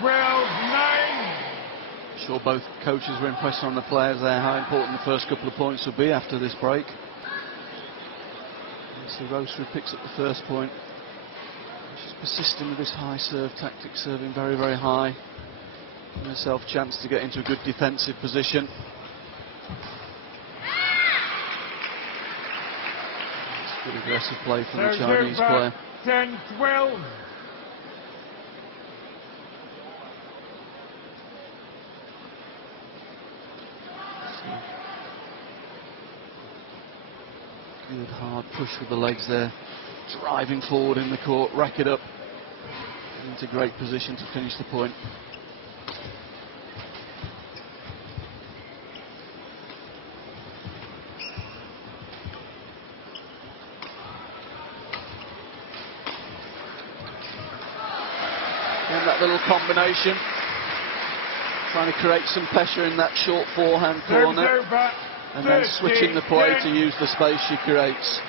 12-9. Sure, both coaches were impressed on the players there, how important the first couple of points would be after this break. So Hirose picks up the first point. She's persisting with this high serve tactic, serving very, very high. Giving herself a chance to get into a good defensive position. It's good aggressive play from the Chinese player. 10-12. Good hard push with the legs there, driving forward in the court, rack it up into great position to finish the point. And that little combination, trying to create some pressure in that short forehand corner. And then switching the play to use the space she creates.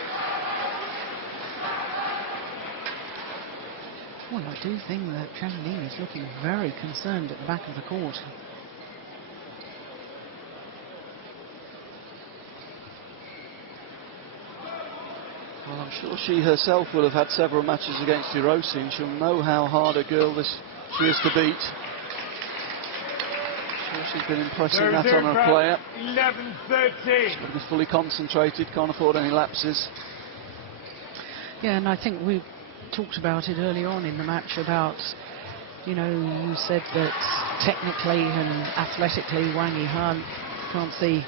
Well, I do think that Zhang Ning is looking very concerned at the back of the court. Well, I'm sure she herself will have had several matches against Hirose, and she'll know how hard a girl she is to beat. She's been impressing that on her player. 11-13. She's got to be fully concentrated, can't afford any lapses. Yeah, and I think we talked about it earlier on in the match about, you know, you said that technically and athletically Wang Yihan can't see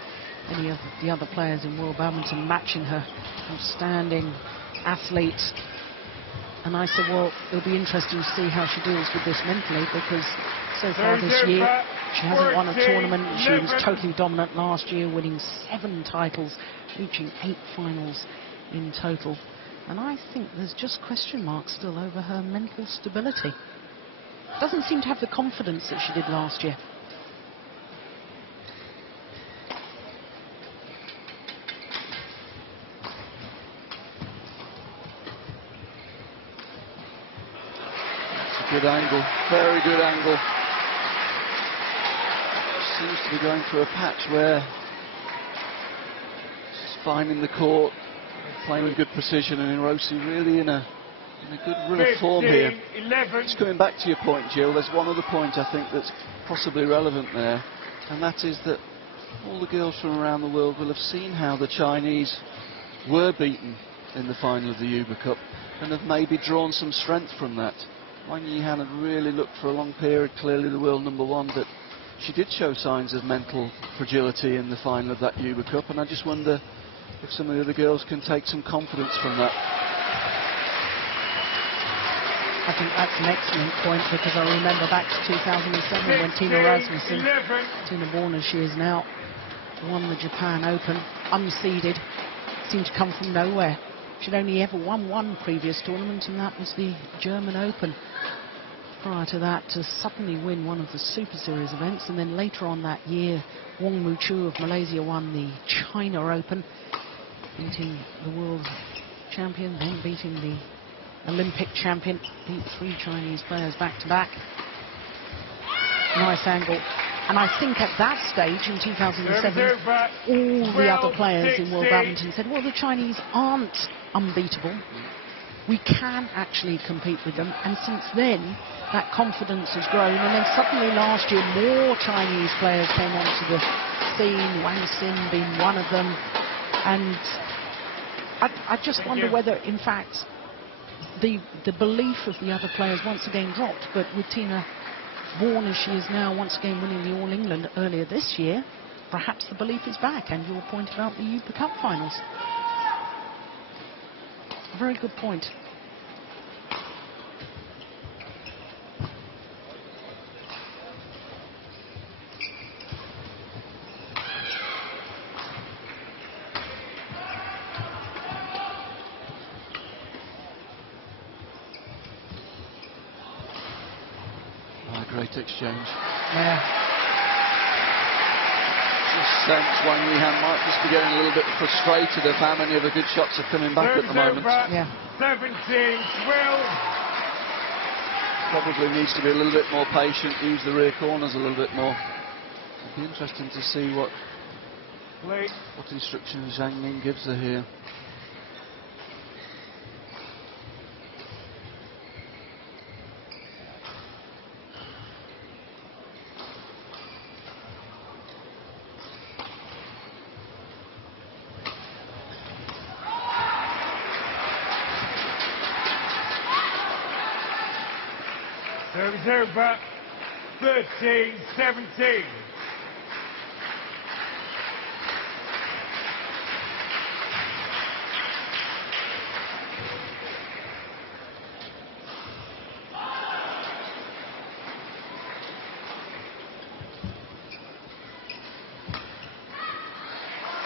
any of the other players in world badminton matching her. Outstanding athlete. And I said, well, it'll be interesting to see how she deals with this mentally, because so far this year she hasn't won a tournament. She was totally dominant last year, winning 7 titles, reaching 8 finals in total. And I think there's just question marks still over her mental stability. Doesn't seem to have the confidence that she did last year. Good angle, very good angle. Seems to be going through a patch where she's finding the court, playing with good precision, and Hirose really in a good run of form here. Just coming back to your point, Jill, there's one other point I think that's possibly relevant there, and that is that all the girls from around the world will have seen how the Chinese were beaten in the final of the Uber Cup and have maybe drawn some strength from that. Wang Yihan had really looked for a long period, clearly the world #1, but she did show signs of mental fragility in the final of that Uber Cup, and I just wonder if some of the other girls can take some confidence from that. I think that's an excellent point, because I remember back to 2007 when Tina Rasmussen, Tina born as she is now, won the Japan Open, unseeded, seemed to come from nowhere. She'd only ever won one previous tournament, and that was the German Open. Prior to that, to suddenly win one of the Super Series events, and then later on that year, Wang Muchu of Malaysia won the China Open, beating the world champion, then beating the Olympic champion, beat 3 Chinese players back to back. Nice angle. And I think at that stage in 2007, all the other players in world badminton said, well, the Chinese aren't unbeatable. We can actually compete with them. And since then, that confidence has grown. And then suddenly last year, more Chinese players came onto the scene, Wang Xin being one of them. And I just wonder whether, in fact, the belief of the other players once again dropped. But with Tina born as she is now, once again winning the All England earlier this year, perhaps the belief is back. And your point about the Uber Cup finals. A very good point. Great exchange. Yeah. Just sense Wang Yihan might just be getting a little bit frustrated of how many of the good shots are coming back at the moment. Yeah. 17-12. probably needs to be a little bit more patient, use the rear corners a little bit more. It'll be interesting to see what instructions Zhang Ning gives her here. Service over. 13-17.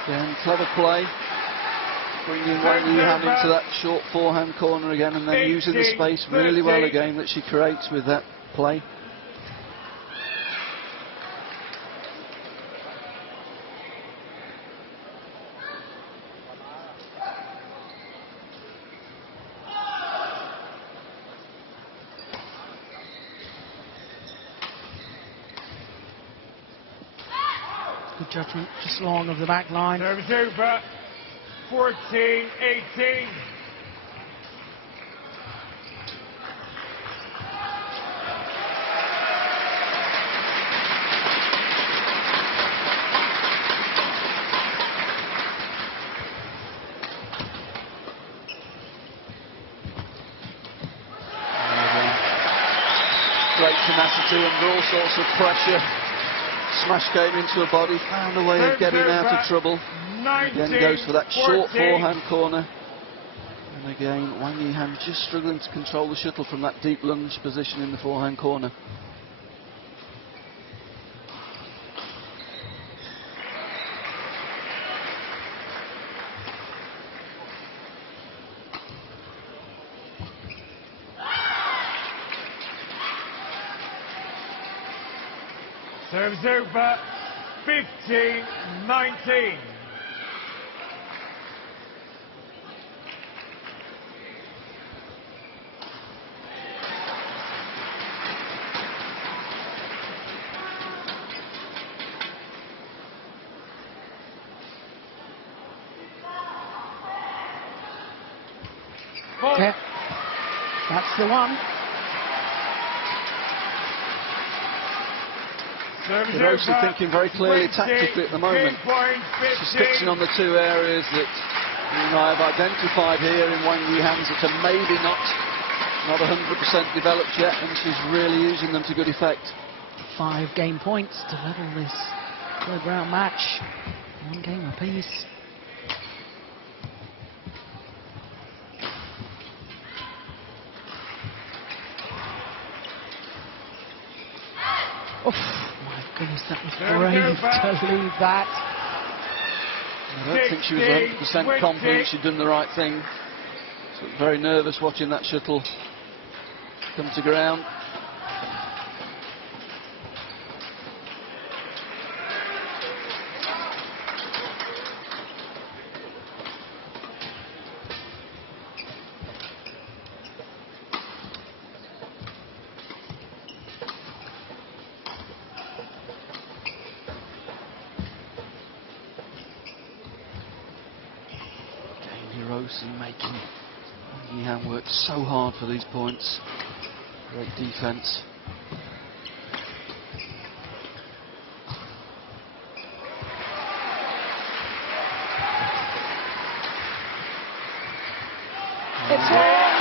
Again, clever play. Bringing Wang Yihan into that short forehand corner again, and then using the space really well again that she creates with that play. Good judgment, just long of the back line. Service over. 14-18. Great tenacity under all sorts of pressure. Smash game into her body, found a way of getting out of trouble. Again goes for that short forehand corner. And again, Wang Yihan just struggling to control the shuttle from that deep lunge position in the forehand corner. Serves over. 15-19. Okay. That's the one. Hirose thinking very clearly tactically at the moment. She's fixing on the two areas that you and I have identified here in Wang Yihan's. It's a maybe not 100% developed yet, and she's really using them to good effect. 5 game points to level this third round match. 1 game apiece. Oh my goodness, that was brave to leave that. I don't think she was 100% confident she'd done the right thing. She looked very nervous watching that shuttle come to ground. Hirose making Yihan work so hard for these points. Great defense. It's on!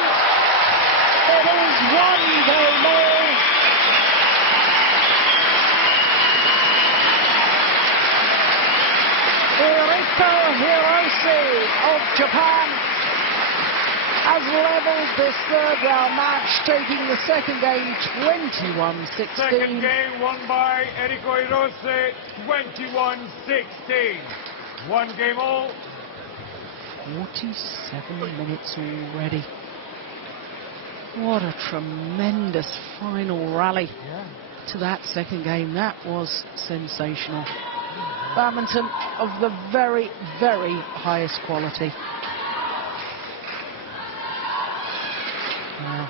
It is 1 game all! Eriko Hirose of Japan has levelled this third round match, taking the second game 21-16. Second game won by Eriko Hirose, 21-16. 1 game all. 47 minutes already. What a tremendous final rally to that second game. That was sensational. Badminton of the very, very highest quality. Wow,